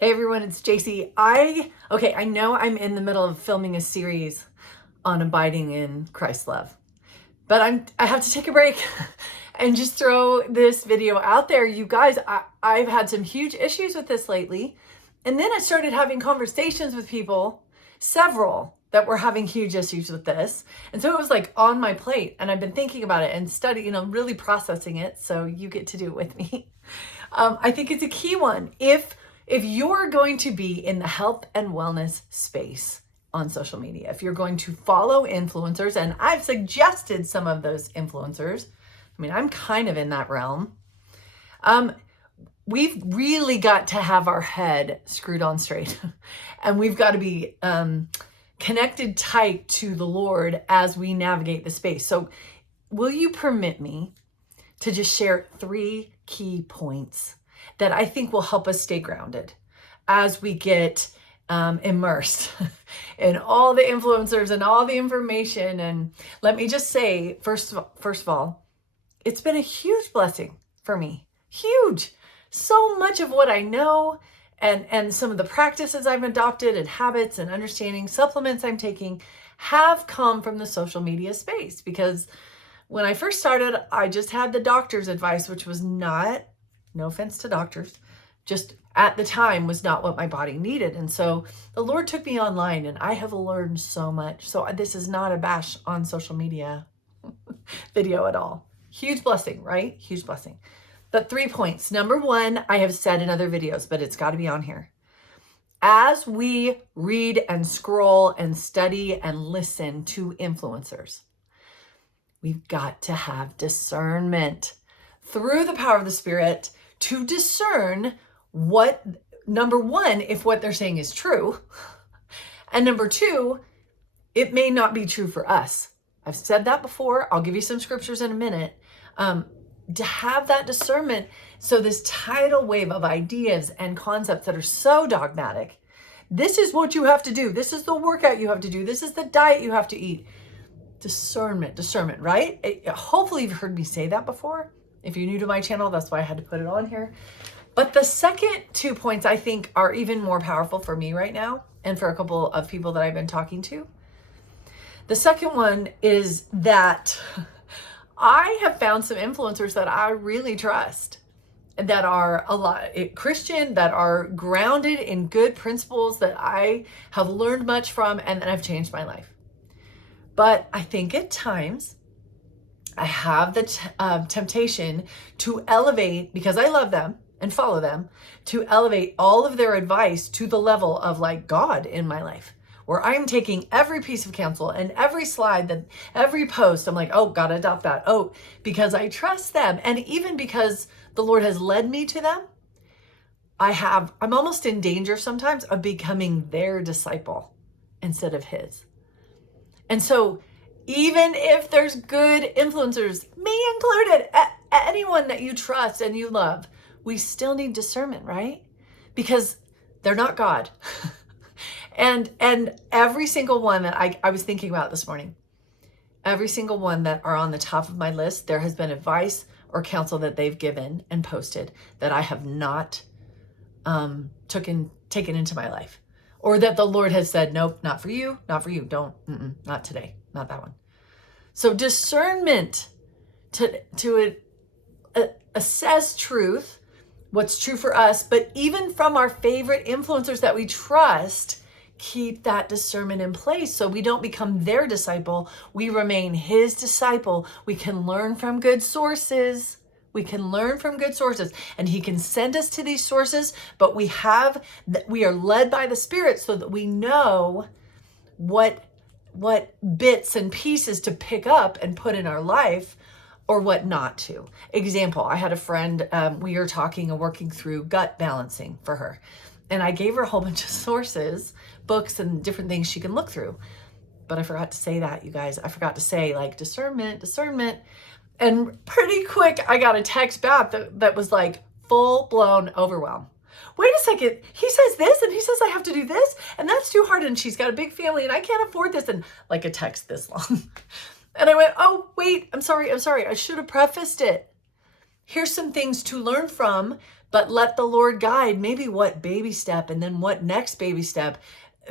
Hey everyone, it's JC. I know I'm in the middle of filming a series on abiding in Christ's love, but I have to take a break and just throw this video out there. You guys, I've had some huge issues with this lately. And then I started having conversations with people, several that were having huge issues with this. And so it was like on my plate, and I've been thinking about it and studying, really processing it. So you get to do it with me. I think it's a key one. If you're going to be in the health and wellness space on social media, if you're going to follow influencers, and I've suggested some of those influencers, I'm kind of in that realm. We've really got to have our head screwed on straight and we've got to be connected tight to the Lord as we navigate the space. So will you permit me to just share 3 key points that I think will help us stay grounded as we get immersed in all the influencers and all the information. And let me just say, first of all, it's been a huge blessing for me. Huge. So much of what I know and some of the practices I've adopted and habits and understanding, supplements I'm taking have come from the social media space. Because when I first started, I just had the doctor's advice, which was not, no offense to doctors, just at the time was not what my body needed. And so the Lord took me online and I have learned so much. So this is not a bash on social media video at all. Huge blessing, right? Huge blessing. But 3 points. Number 1, I have said in other videos, but it's got to be on here. As we read and scroll and study and listen to influencers, we've got to have discernment through the power of the Spirit to discern what, number 1, if what they're saying is true, and number 2, it may not be true for us. I've said that before. I'll give you some scriptures in a minute. To have that discernment, so this tidal wave of ideas and concepts that are so dogmatic, this is what you have to do, this is the workout you have to do, this is the diet you have to eat. Discernment, right? Hopefully you've heard me say that before. If you're new to my channel, that's why I had to put it on here. But the second 2 points I think are even more powerful for me right now and for a couple of people that I've been talking to. The second one is that I have found some influencers that I really trust, that are a lot Christian, that are grounded in good principles that I have learned much from and that have changed my life. But I think at times I have the temptation to elevate, because I love them and follow them, to elevate all of their advice to the level of like God in my life, where I'm taking every piece of counsel and every slide, that every post, I'm like, oh, gotta adopt that. Oh, because I trust them. And even because the Lord has led me to them, I'm almost in danger sometimes of becoming their disciple instead of his. And so even if there's good influencers, me included, anyone that you trust and you love, we still need discernment, right? Because they're not God. And every single one that I was thinking about this morning, every single one that are on the top of my list, there has been advice or counsel that they've given and posted that I have not taken into my life. Or that the Lord has said, nope, not for you, don't, not today, not that one. So discernment to assess truth, what's true for us, but even from our favorite influencers that we trust, keep that discernment in place so we don't become their disciple. We remain his disciple. We can learn from good sources. And he can send us to these sources, but we are led by the Spirit so that we know what bits and pieces to pick up and put in our life or what not to. Example, I had a friend, we were talking and working through gut balancing for her. And I gave her a whole bunch of sources, books and different things she can look through. But I forgot to say that, you guys. I forgot to say like discernment. And pretty quick, I got a text back that was like full-blown overwhelm. Wait a second, he says this and he says I have to do this and that's too hard and she's got a big family and I can't afford this, and like a text this long. And I went, oh, wait, I'm sorry. I should have prefaced it. Here's some things to learn from, but let the Lord guide maybe what baby step and then what next baby step.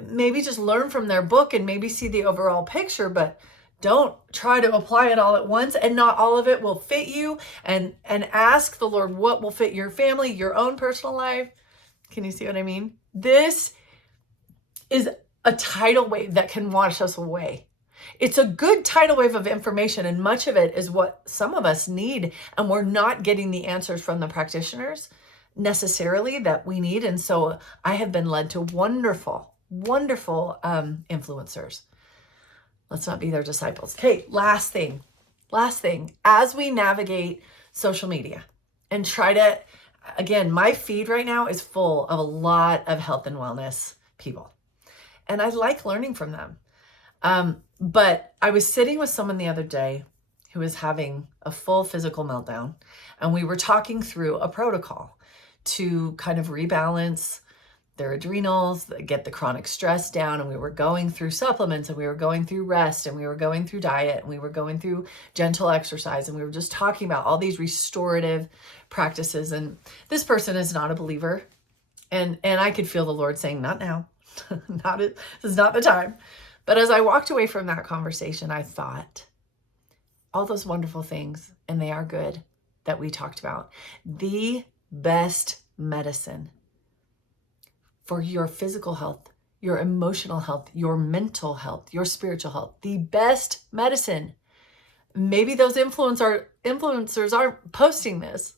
Maybe just learn from their book and maybe see the overall picture, but don't try to apply it all at once, and not all of it will fit you. And ask the Lord what will fit your family, your own personal life. Can you see what I mean? This is a tidal wave that can wash us away. It's a good tidal wave of information, and much of it is what some of us need, and we're not getting the answers from the practitioners necessarily that we need. And so I have been led to wonderful influencers. Let's not be their disciples. Okay, last thing, as we navigate social media and try to, again, my feed right now is full of a lot of health and wellness people, and I like learning from them. But I was sitting with someone the other day who was having a full physical meltdown, and we were talking through a protocol to kind of rebalance their adrenals, get the chronic stress down. And we were going through supplements, and we were going through rest, and we were going through diet, and we were going through gentle exercise. And we were just talking about all these restorative practices. And this person is not a believer. And I could feel the Lord saying, not now, this is not the time. But as I walked away from that conversation, I thought, all those wonderful things, and they are good, that we talked about. The best medicine for your physical health, your emotional health, your mental health, your spiritual health, the best medicine. Maybe those influencers aren't posting this.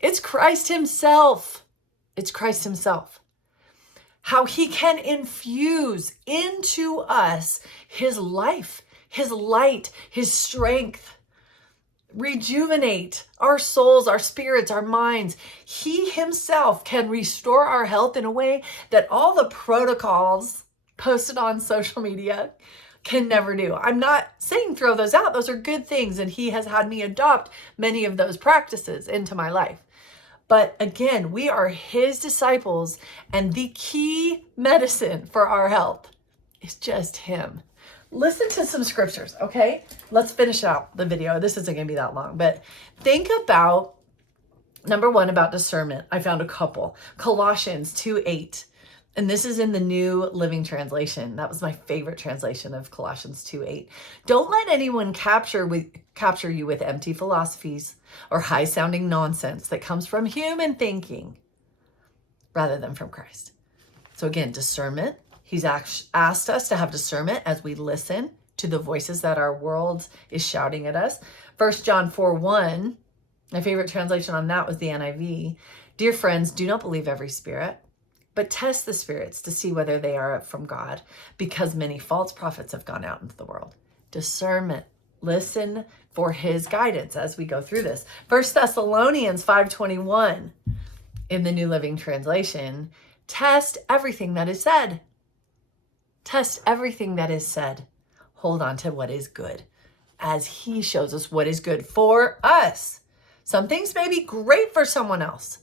It's Christ himself. It's Christ himself. How he can infuse into us his life, his light, his strength, rejuvenate our souls, our spirits, our minds. He himself can restore our health in a way that all the protocols posted on social media can never do. I'm not saying throw those out. Those are good things, and he has had me adopt many of those practices into my life. But again, we are his disciples, and the key medicine for our health is just him. Listen to some scriptures, okay? Let's finish out the video. This isn't going to be that long, but think about, number one, about discernment. I found a couple. Colossians 2:8, and this is in the New Living Translation. That was my favorite translation of Colossians 2:8. Don't let anyone capture you with empty philosophies or high-sounding nonsense that comes from human thinking rather than from Christ. So again, discernment. He's asked us to have discernment as we listen to the voices that our world is shouting at us. 1 John 4:1, my favorite translation on that was the NIV. Dear friends, do not believe every spirit, but test the spirits to see whether they are from God, because many false prophets have gone out into the world. Discernment. Listen for his guidance as we go through this. 1 Thessalonians 5:21 in the New Living Translation. Test everything that is said. Test everything that is said. Hold on to what is good as he shows us what is good for us. Some things may be great for someone else,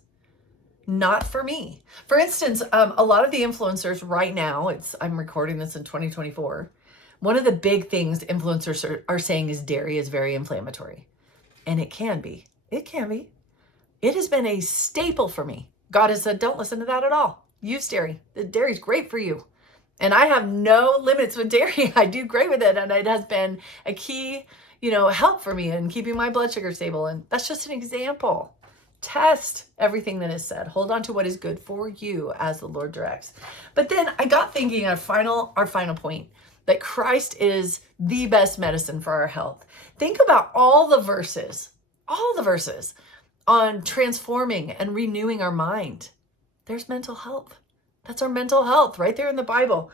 not for me. For instance, a lot of the influencers right now, I'm recording this in 2024. One of the big things influencers are saying is dairy is very inflammatory. And it can be. It can be. It has been a staple for me. God has said, don't listen to that at all. Use dairy. The dairy's great for you. And I have no limits with dairy. I do great with it. And it has been a key, help for me in keeping my blood sugar stable. And that's just an example. Test everything that is said. Hold on to what is good for you as the Lord directs. But then I got thinking our final point, that Christ is the best medicine for our health. Think about all the verses on transforming and renewing our mind. There's mental health. That's our mental health right there in the Bible.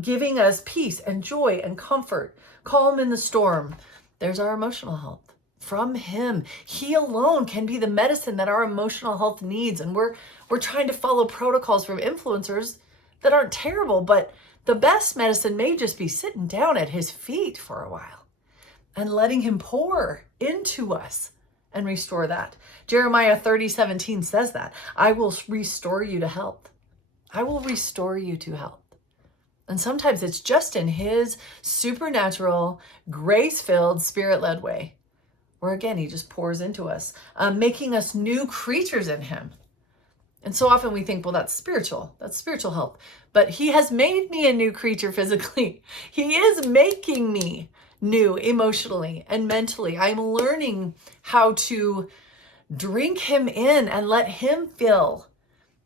Giving us peace and joy and comfort, calm in the storm. There's our emotional health. From him, he alone can be the medicine that our emotional health needs. And we're trying to follow protocols from influencers that aren't terrible, but the best medicine may just be sitting down at his feet for a while and letting him pour into us and restore that. Jeremiah 30:17 says that. I will restore you to health. I will restore you to health. And sometimes it's just in his supernatural, grace-filled, spirit-led way where again, he just pours into us, making us new creatures in him. And so often we think, well, that's spiritual health. But he has made me a new creature physically. He is making me new emotionally and mentally. I'm learning how to drink him in and let him fill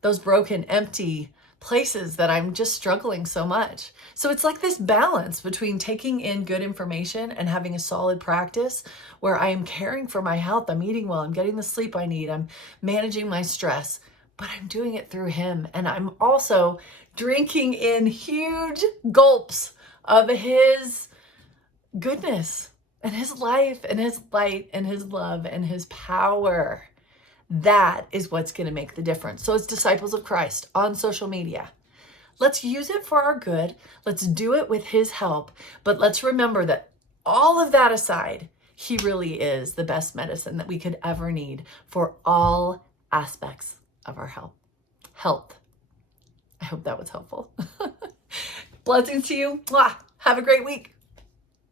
those broken, empty places that I'm just struggling so much. So it's like this balance between taking in good information and having a solid practice where I am caring for my health. I'm eating well. I'm getting the sleep I need. I'm managing my stress, but I'm doing it through him. And I'm also drinking in huge gulps of his goodness and his life and his light and his love and his power. That is what's going to make the difference. So as disciples of Christ on social media, let's use it for our good. Let's do it with his help. But let's remember that all of that aside, he really is the best medicine that we could ever need for all aspects of our health. I hope that was helpful. Blessings to you. Mwah. Have a great week.